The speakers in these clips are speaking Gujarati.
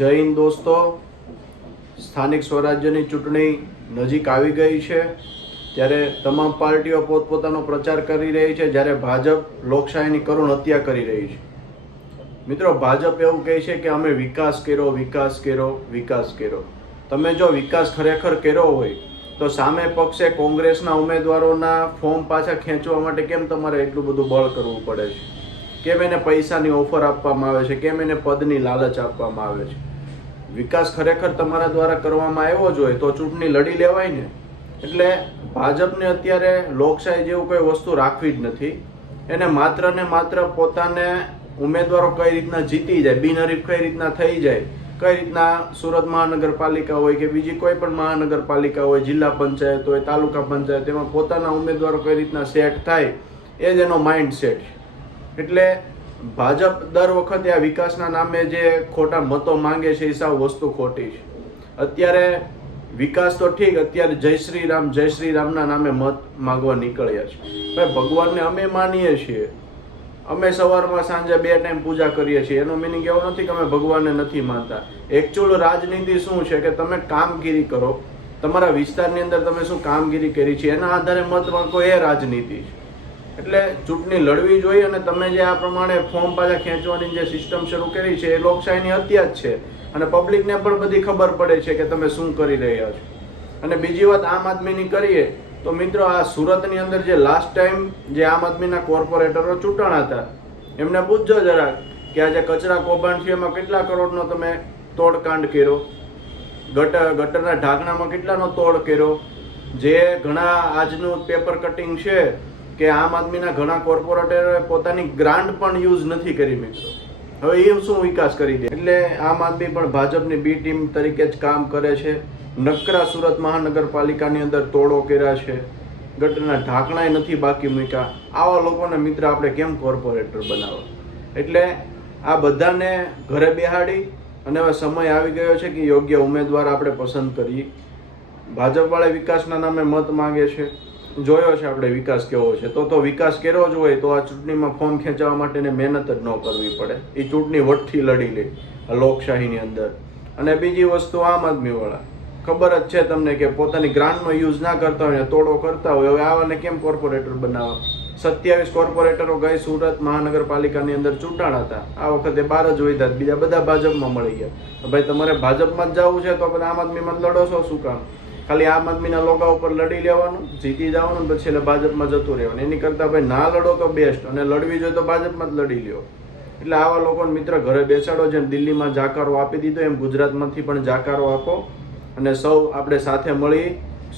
જય હિન્દ દોસ્તો, સ્થાનિક સ્વરાજ્યની ચૂંટણી નજીક આવી ગઈ છે ત્યારે તમામ પાર્ટીઓ પોતપોતાનો પ્રચાર કરી રહી છે, જ્યારે ભાજપ લોકશાહીની કરુણ હત્યા કરી રહી છે. મિત્રો, ભાજપ એવું કહે છે કે અમે વિકાસ કર્યો, વિકાસ કર્યો, વિકાસ કર્યો. તમે જો વિકાસ ખરેખર કર્યો હોય તો સામે પક્ષે કોંગ્રેસના ઉમેદવારોના ફોર્મ પાછા ખેંચવા માટે કેમ તમારે એટલું બધું બળ કરવું પડે છે? કેમ એને પૈસાની ઓફર આપવામાં આવે છે? કેમ એને પદની લાલચ આપવામાં આવે છે? વિકાસ ખરેખર તમારા દ્વારા કરવામાં આવ્યો જ હોય તો ચૂંટણી લડી લેવાય ને. એટલે ભાજપને અત્યારે લોકશાહી જેવું કોઈ વસ્તુ રાખવી જ નથી. એને માત્ર ને માત્ર પોતાને ઉમેદવારો કઈ રીતના જીતી જાય, બિનહરીફ કઈ રીતના થઈ જાય, કઈ રીતના સુરત મહાનગરપાલિકા હોય કે બીજી કોઈ પણ મહાનગરપાલિકા હોય, જિલ્લા પંચાયત હોય, તાલુકા પંચાયત, એમાં પોતાના ઉમેદવારો કઈ રીતના સેટ થાય એ જ એનો માઇન્ડ સેટ છે. એટલે ભાજપ દર વખતે આ વિકાસના નામે જે ખોટા મતો માંગે છે એ સાવ વસ્તુ ખોટી છે. અત્યારે વિકાસ તો ઠીક, અત્યારે જય શ્રી રામના નામે મત માંગવા નીકળ્યા છે. ભાઈ, ભગવાનને અમે માનીએ છીએ, અમે સવારમાં સાંજે 2 ટાઈમ પૂજા કરીએ છીએ. એનો મિનિંગ એવો નથી કે અમે ભગવાનને નથી માનતા. એકચ્યુઅલ રાજનીતિ શું છે કે તમે કામગીરી કરો, તમારા વિસ્તારની અંદર તમે શું કામગીરી કરી છે એના આધારે મત માંગો, એ રાજનીતિ છે. એટલે ચૂંટણી લડવી જોઈએ અને તમે જે આ પ્રમાણે ફોર્મ પાછા ખેંચવાની જે સિસ્ટમ શરૂ કરી છે એ લોકશાહીની હત્યા જ છે. અને પબ્લિકને પણ બધી ખબર પડે છે કે તમે શું કરી રહ્યા છો. અને બીજી વાત આમ આદમીની કરીએ તો મિત્રો, આ સુરતની અંદર જે લાસ્ટ ટાઈમ જે આમ આદમીના કોર્પોરેટરો ચૂંટણા હતા એમને પૂછજો જરાક કે આ જે કચરા કૌભાંડ છે એમાં કેટલા કરોડનો તમે તોડકાંડ કર્યો, ગટરના ઢાંકણામાં કેટલાનો તોડ કર્યો. જે ઘણા આજનું પેપર કટિંગ છે કે આમ આદમીના ઘણા કોર્પોરેટરોએ પોતાની ગ્રાન્ટ પણ યુઝ નથી કરી. મિત્રો, હવે એ શું વિકાસ કરી દે? એટલે આમ આદમી પણ ભાજપની બી ટીમ તરીકે જ કામ કરે છે. નકરા સુરત મહાનગરપાલિકાની અંદર તોડો કર્યા છે, ગટરના ઢાંકણાય નથી બાકી મૂક્યા. આવા લોકોને મિત્ર આપણે કેમ કોર્પોરેટર બનાવવા? એટલે આ બધાને ઘરે બેહાડી અને હવે સમય આવી ગયો છે કે યોગ્ય ઉમેદવાર આપણે પસંદ કરીએ. ભાજપવાળા વિકાસના નામે મત માંગે છે, જોયો છે આપણે વિકાસ કેવો છે. તો વિકાસ કર્યો જ હોય તો આ ચૂંટણીમાં ફોર્મ ખેંચવા માટેને મહેનત જ ન કરવી પડે. એ ચૂંટણી વટથી લડી લે લોકશાહીની અંદર. અને બીજી વસ્તુ, આમ આદમીવાળા ખબર જ છે તમને કે પોતાની ગ્રાન્ટનો યુઝ ના કરતા હોય, તોડો કરતા હોય. હવે આવાને કેમ કોર્પોરેટર બનાવવા? 27 કોર્પોરેટરો ગઈ સુરત મહાનગરપાલિકાની અંદર ચૂંટાણા હતા. આ વખતે 12 જ વધ્યા, બીજા બધા ભાજપમાં મળી ગયા. ભાઈ, તમારે ભાજપમાં જ જવું છે તો પછી આમ આદમીમાં લડો છો શું કામ? ખાલી આમ આદમીના લોગા ઉપર લડી લેવાનું, જીતી જવાનું, પછી એટલે ભાજપમાં જતું રહેવાનું. એની કરતાં ભાઈ ના લડો તો બેસ્ટ, અને લડવી જોઈએ તો ભાજપમાં જ લડી લ્યો. એટલે આવા લોકોને મિત્ર ઘરે બેસાડો. જેમ દિલ્હીમાં જાકારો આપી દીધો એમ ગુજરાતમાંથી પણ જાકારો આપો અને સૌ આપણે સાથે મળી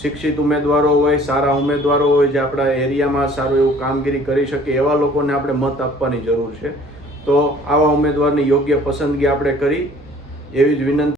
શિક્ષિત ઉમેદવારો હોય, સારા ઉમેદવારો હોય, જે આપણા એરિયામાં સારું એવું કામગીરી કરી શકે એવા લોકોને આપણે મત આપવાની જરૂર છે. તો આવા ઉમેદવારની યોગ્ય પસંદગી આપણે કરી એવી જ વિનંતી.